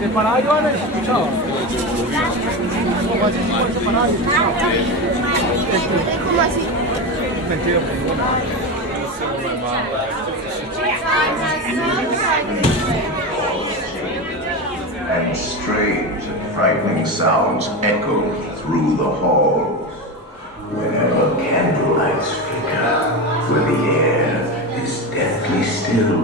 Separado, Iván, escuchaba. ¿Cómo así? And strange and frightening sounds echo through the halls. Whenever candlelights flicker, when the air is deathly still,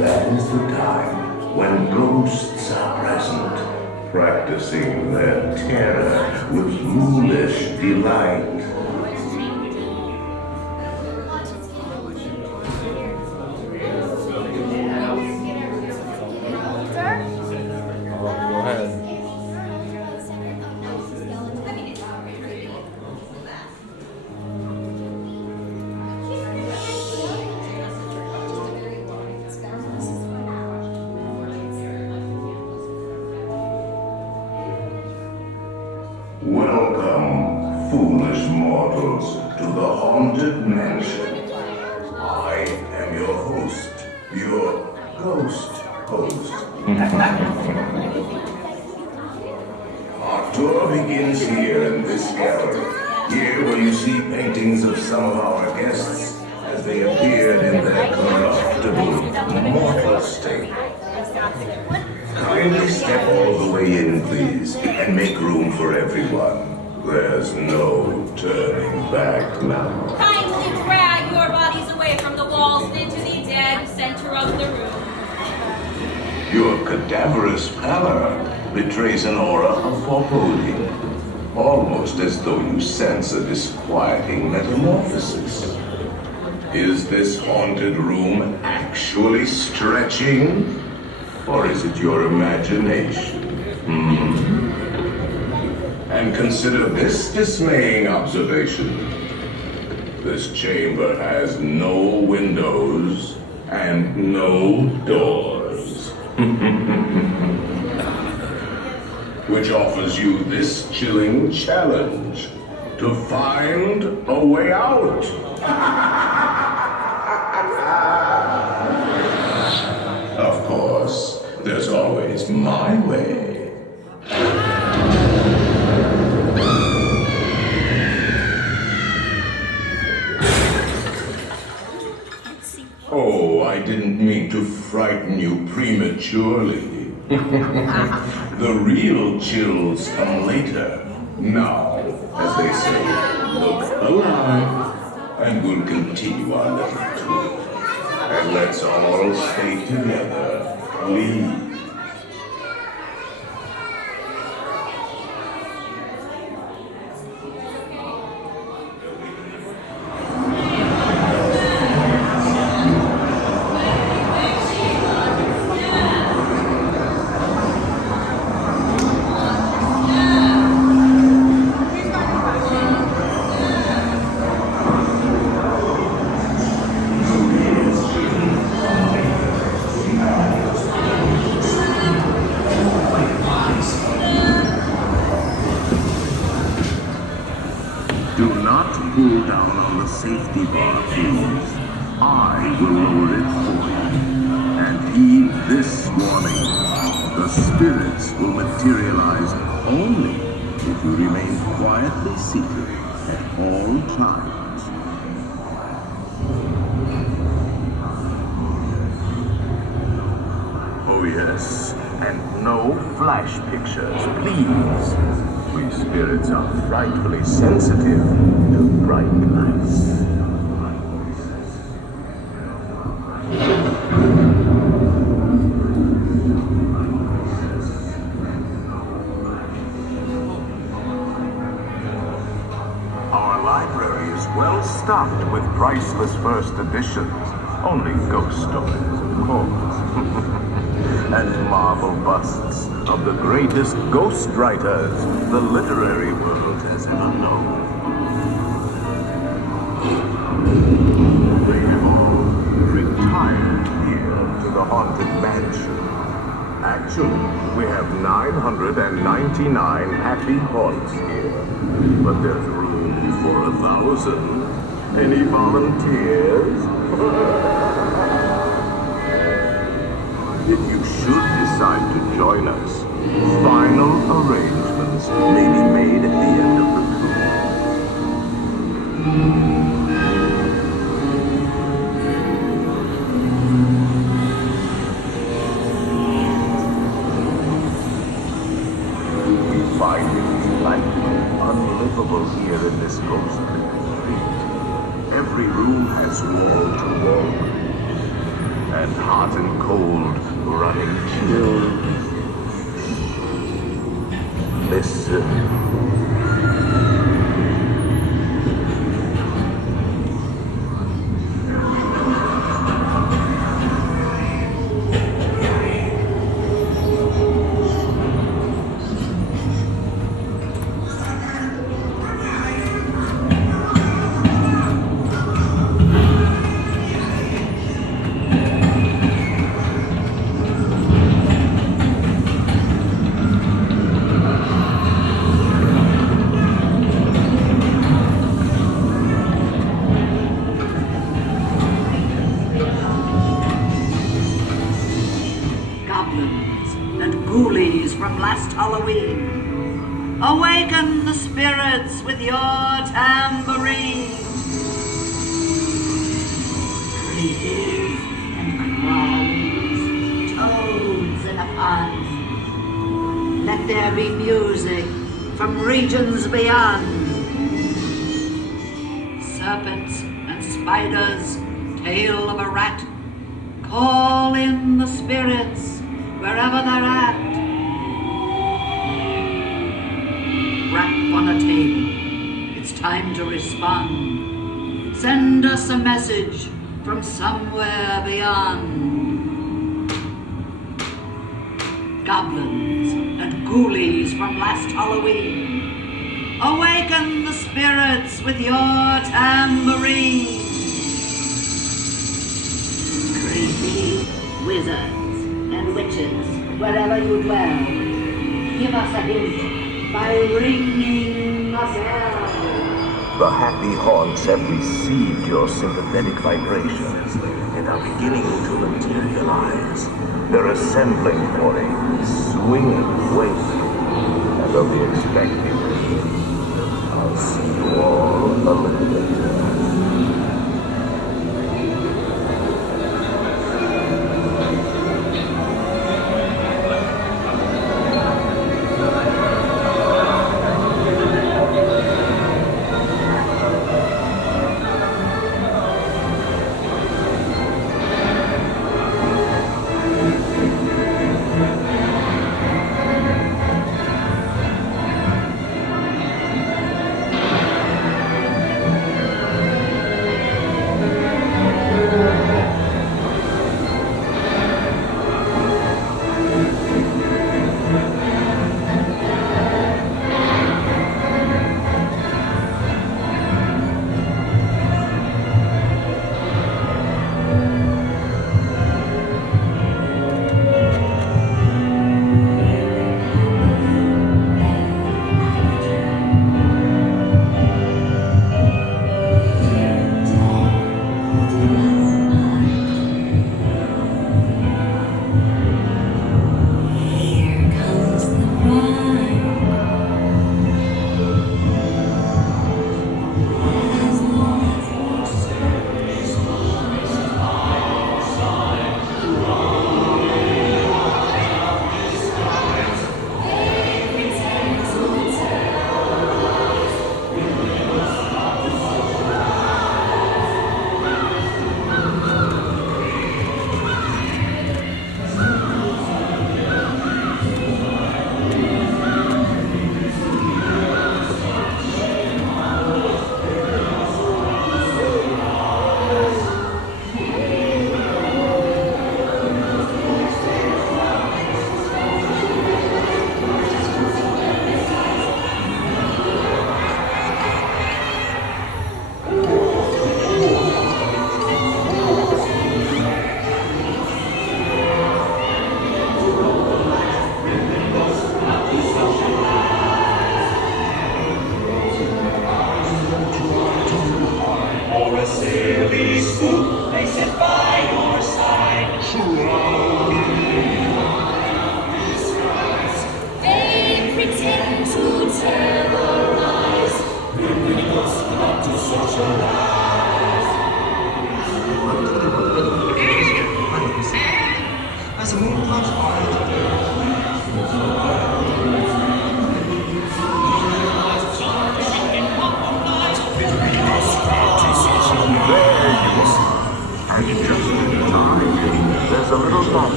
that is the time when ghosts are present, practicing their terror with ghoulish delight. Welcome, foolish mortals, to the haunted mansion. I am your host, your ghost host. Our tour begins here in this gallery. Here where you see paintings of some of our guests as they appeared in their corruptible, mortal state. Kindly step all the way in, please, and make room for everyone. There's no turning back now. Kindly drag your bodies away from the walls and into the dead center of the room. Your cadaverous pallor betrays an aura of foreboding, almost as though you sense a disquieting metamorphosis. Is this haunted room actually stretching? Or is it your imagination? And consider this dismaying observation. This chamber has no windows and no doors. Which offers you this chilling challenge to find a way out. Of course, there's always my way. Oh, I didn't mean to frighten you prematurely. The real chills come later. Now, as they say, look alive, and we'll continue our little tour. And let's all stay together, please. Do not pull down on the safety bar, please. I will lower it for you. And heed this warning. The spirits will materialize only if you remain quietly seated at all times. Oh yes, and no flash pictures, please. We spirits are frightfully sensitive to bright lights. Our library is well stocked with priceless first editions. Only ghost stories, of course. And marble busts of the greatest ghost writers the literary world has ever known. They've all retired here to the haunted mansion. attention. We have 999 happy haunts here. But there's room for 1,000. Any volunteers? If you should decide to join us, final arrangements may be made at the end of the We find it like unlivable here in this ghostly retreat. Every room has wall to wall, and hot and cold running chill. Listen. From last Halloween, awaken the spirits with your tambourine. Creepers and crawlies, toads in a pond. Let there be music from regions beyond. Serpents and spiders, tail of a rat, call in the spirits wherever they're at. Rap on a table, it's time to respond. Send us a message from somewhere beyond. Goblins and ghoulies from last Halloween, awaken the spirits with your tambourine. Creepy wizards and witches, wherever you dwell, give us a hint by ringing the bell. The happy haunts have received your sympathetic vibrations and are beginning to materialize. They're assembling for a swinging wake, and they'll be expecting me. I'll see you all a little later.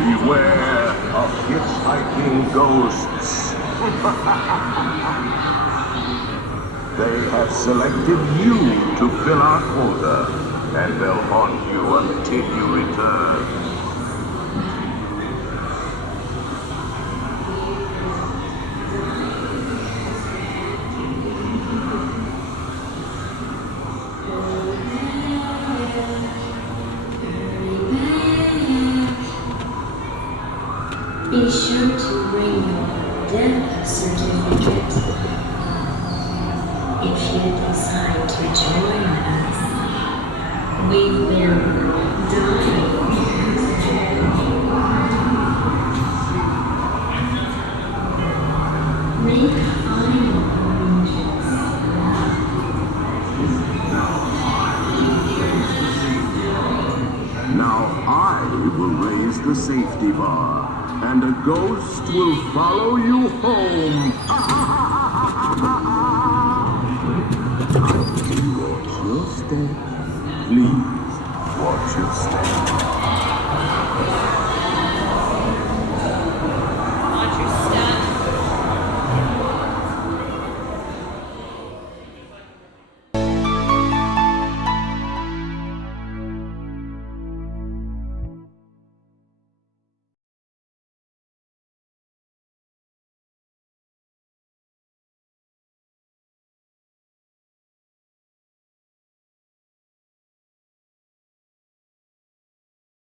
Beware of hitchhiking ghosts. They have selected you to fill our quota, and they'll haunt you until you return. Be sure to bring your death certificate if you decide to join us. We've been dying. Make final arrangements. Now I will raise the safety bar, and a ghost will follow you home. Watch your step. Please, watch your step.